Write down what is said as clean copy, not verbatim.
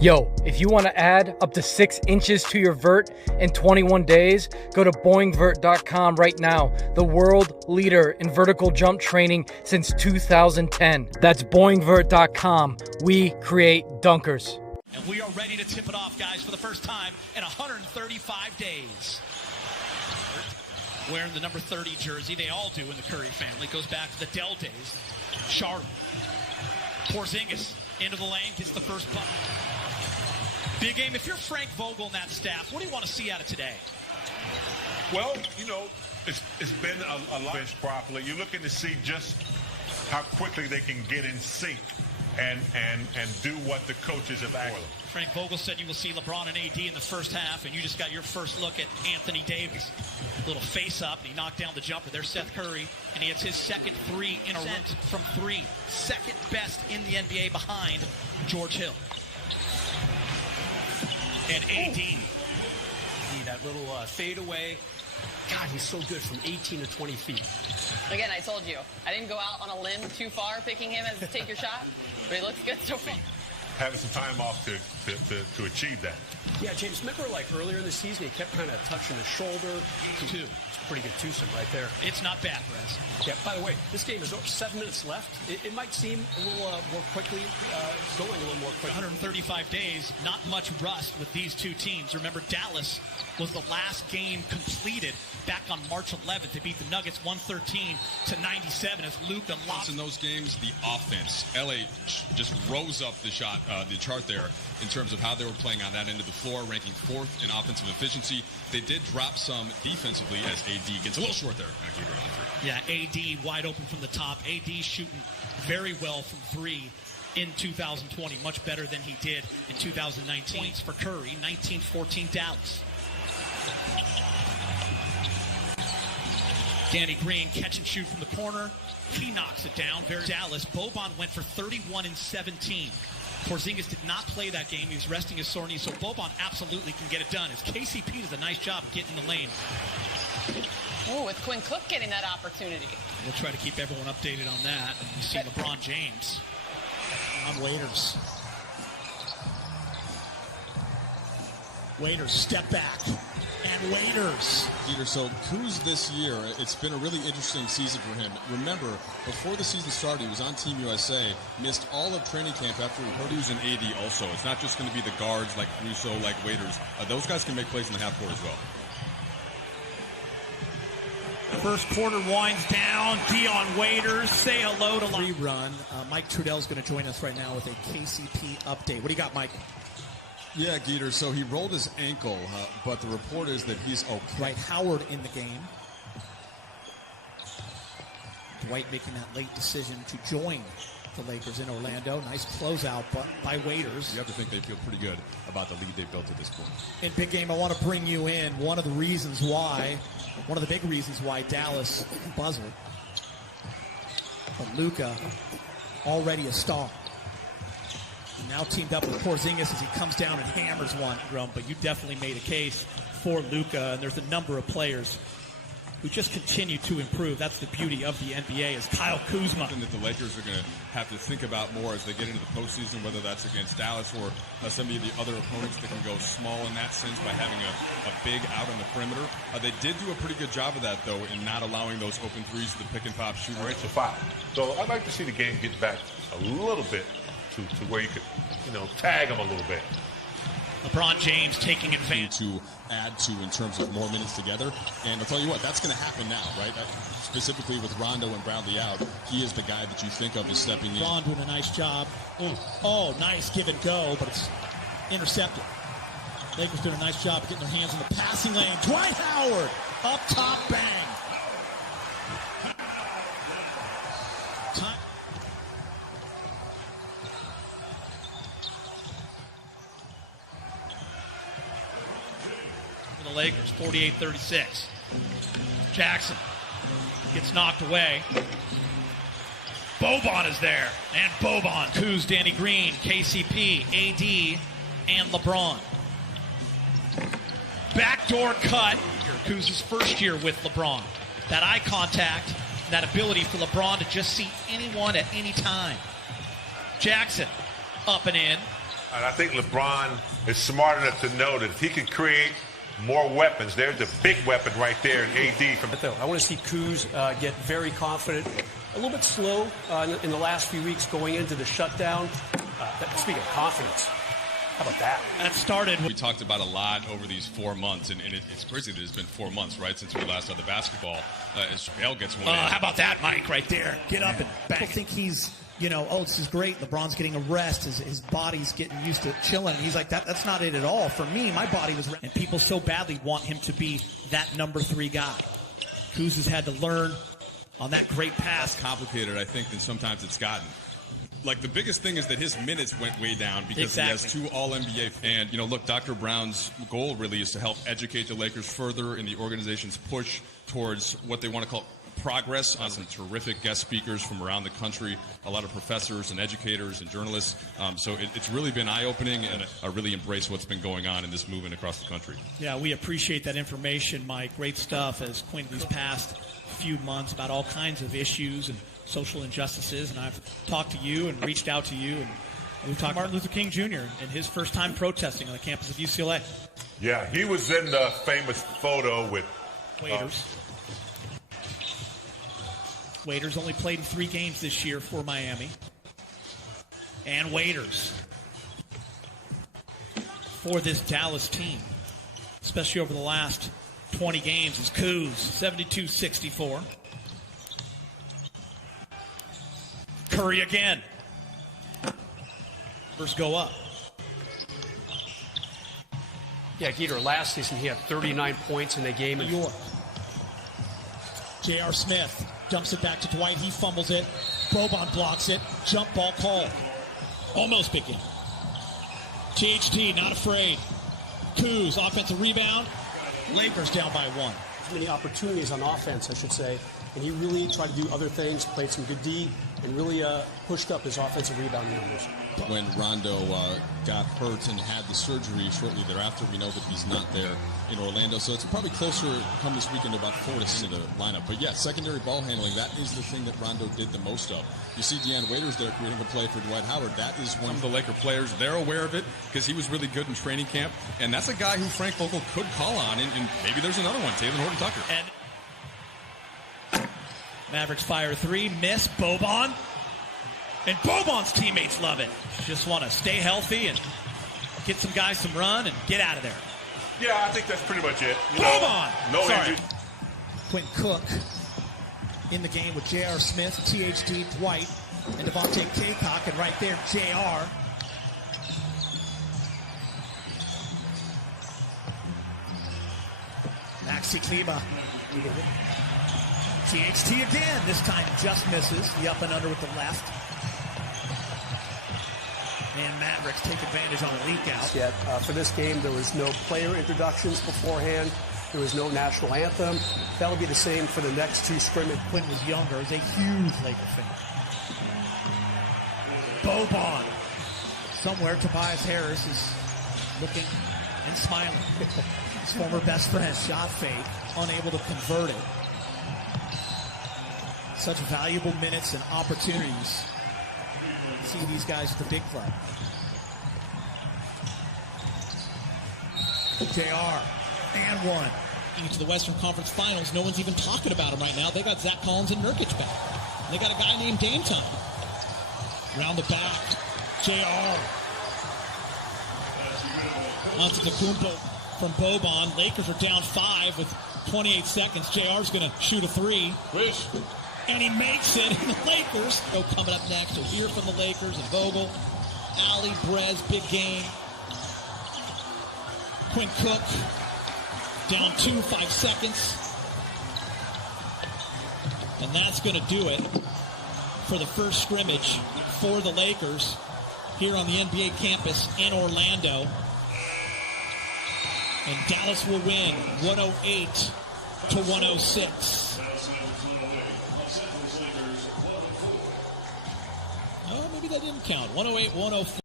Yo, if you want to add up to 6 inches to your vert in 21 days, go to boingvert.com right now, the world leader in vertical jump training since 2010. That's boingvert.com. We create dunkers. And we are ready to tip it off, guys, for the first time in 135 days. Wearing the number 30 jersey, they all do in the Curry family. Goes back to the Dell days. Charlotte. Porzingis into the lane, gets the first bucket. Big game. If you're Frank Vogel and that staff, what do you want to see out of today? Well, you know, it's been a lot properly. You're looking to see just how quickly they can get in sync and do what the coaches have asked. Frank Vogel said you will see LeBron and AD in the first half, and you just got your first look at Anthony Davis. Little face up, and he knocked down the jumper. There's Seth Curry, and he hits his second three in a row from three. Second best in the NBA behind George Hill. And AD. That little fadeaway. God, he's so good from 18 to 20 feet. Again, I told you, I didn't go out on a limb too far picking him as a take your shot, but he looks good so far. Having some time off to achieve that. Yeah, James, remember like earlier in the season, he kept kind of touching his shoulder. Two. It's a pretty good twosome right there. It's not bad, Rez. Yeah, by the way, this game is 7 minutes left. It might seem a little more quickly, going a little more quickly. 135 days, not much rust with these two teams. Remember, Dallas was the last game completed back on March 11th to beat the Nuggets 113 to 97 as Luka lost. In those games, the offense, LA just rose up the chart there in terms of how they were playing on that end of the floor, ranking 4th in offensive efficiency. They did drop some defensively as AD gets a little short there. Yeah, AD wide open from the top. AD shooting very well from three in 2020, much better than he did in 2019. Points for Curry, 19-14 Dallas. Danny Green catch and shoot from the corner. He knocks it down. Very Dallas. Boban went for 31 and 17. Porzingis did not play that game. He was resting his sore knee, so Boban absolutely can get it done. As KCP does a nice job of getting in the lane. Oh, with Quinn Cook getting that opportunity. We'll try to keep everyone updated on that. You see LeBron James on Waiters. Waiters step back. And Waiters. Peter, so Kuz this year, it's been a really interesting season for him. Remember, before the season started, he was on Team USA, missed all of training camp after he heard he was an AD also. It's not just going to be the guards like Russo, like Waiters. Those guys can make plays in the half court as well. First quarter winds down. Dion Waiters, say hello to rerun. Mike Trudell's going to join us right now with a KCP update. What do you got, Mike? Yeah, Geeter, so he rolled his ankle, but the report is that he's okay. Dwight Howard in the game. Dwight making that late decision to join the Lakers in Orlando. Nice closeout by Waiters. You have to think they feel pretty good about the lead they built at this point. In big game, I want to bring you in. One of the big reasons why Dallas buzzed. But Luka, already a star. And now teamed up with Porzingis as he comes down and hammers one, Grum. But you definitely made a case for Luka, and there's a number of players who just continue to improve. That's the beauty of the NBA is Kyle Kuzma. Something that the Lakers are going to have to think about more as they get into the postseason, whether that's against Dallas or some of the other opponents that can go small in that sense by having a big out on the perimeter. They did do a pretty good job of that, though, in not allowing those open threes to the pick-and-pop shooter. Right to foul. So I'd like to see the game get back a little bit to where you could, tag them a little bit. LeBron James taking advantage. To add to in terms of more minutes together. And I'll tell you what, that's going to happen now, right? Specifically with Rondo and Bradley out, he is the guy that you think of as stepping in. Ron doing a nice job. Oh, nice give and go, but it's intercepted. Lakers doing a nice job of getting their hands in the passing lane. Dwight Howard, up top, bang. Time. The Lakers, 48-36. Jackson gets knocked away. Boban is there. And Boban. Kuz, Danny Green, KCP, AD, and LeBron. Backdoor cut. Kuz's first year with LeBron. That eye contact, that ability for LeBron to just see anyone at any time. Jackson up and in. And I think LeBron is smart enough to know that if he can create more weapons, there's a big weapon right there in AD. I want to see Kuz get very confident, a little bit slow in the last few weeks going into the shutdown. Speaking of confidence, how about that? That started. We talked about a lot over these 4 months, and it's crazy that it's been 4 months, right, since we last saw the basketball. As JaVale gets one in. How about that, Mike, right there? Get up and back. I think he's, this is great. LeBron's getting a rest. His body's getting used to chilling. He's like, that's not it at all. For me, my body was... And people so badly want him to be that number 3 guy. Kuz has had to learn on that great pass. Complicated, I think, than sometimes it's gotten. Like, the biggest thing is that his minutes went way down because he has 2 All-NBA. And, look, Dr. Brown's goal really is to help educate the Lakers further in the organization's push towards what they want to call progress. On some terrific guest speakers from around the country, a lot of professors and educators and journalists. So it's really been eye-opening, and I really embrace what's been going on in this movement across the country. Yeah, we appreciate that information, Mike. Great stuff as Quinn these past few months about all kinds of issues and social injustices. And I've talked to you and reached out to you, and we've talked to Martin Luther King Jr. and his first time protesting on the campus of UCLA. Yeah, he was in the famous photo with Waiters. Waiters only played in 3 games this year for Miami. And Waiters for this Dallas team, especially over the last 20 games, is Kuz, 72-64. Curry again. Numbers go up. Yeah, Geeter, last season he had 39 points in a game. New York. J.R. Smith dumps it back to Dwight. He fumbles it. Boban blocks it. Jump ball called. Almost big game. THT not afraid. Kuz, offensive rebound. Lakers down by 1. Many opportunities on offense, I should say. And he really tried to do other things, played some good D, and really pushed up his offensive rebound numbers. When Rondo got hurt and had the surgery shortly thereafter, we know that he's not there in Orlando. So it's probably closer come this weekend to about 4 to 6 in the lineup. But yeah, secondary ball handling, that is the thing that Rondo did the most of. You see Deanne Waiters there creating a play for Dwight Howard. That is one of the Laker players. They're aware of it because he was really good in training camp. And that's a guy who Frank Vogel could call on. And maybe there's another one, Taylor Horton-Tucker. And Mavericks fire 3, miss. Boban. And Boban's teammates love it. Just want to stay healthy and get some guys some run and get out of there. Yeah, I think that's pretty much it. Boban! No injury. Quinn Cook in the game with J.R. Smith, THD, Dwight, and Devontae Kaycock, and right there, J.R. Maxi Kleba. THT again, this time just misses. The up and under with the left. And Mavericks take advantage on a leak out. Yet for this game, there was no player introductions beforehand. There was no national anthem. That'll be the same for the next 2 scrimmages. Quinn was younger, is a huge Laker fan. Boban. Somewhere Tobias Harris is looking and smiling. His former best friend, shot fake, unable to convert it. Such valuable minutes and opportunities. See these guys at the big club. JR, and 1. Into the Western Conference Finals, no one's even talking about him right now. They got Zach Collins and Nurkic back. They got a guy named Dame Time. Round the back, JR. Antetokounmpo from Boban. Lakers are down 5 with 28 seconds. JR's going to shoot a 3. Wish. And he makes it, and the Lakers go coming up next. We'll hear from the Lakers and Vogel. Ali, Brez, big game. Quinn Cook, down 2, 5 seconds. And that's going to do it for the first scrimmage for the Lakers here on the NBA campus in Orlando. And Dallas will win 108-106. Oh, maybe that didn't count. 108-104.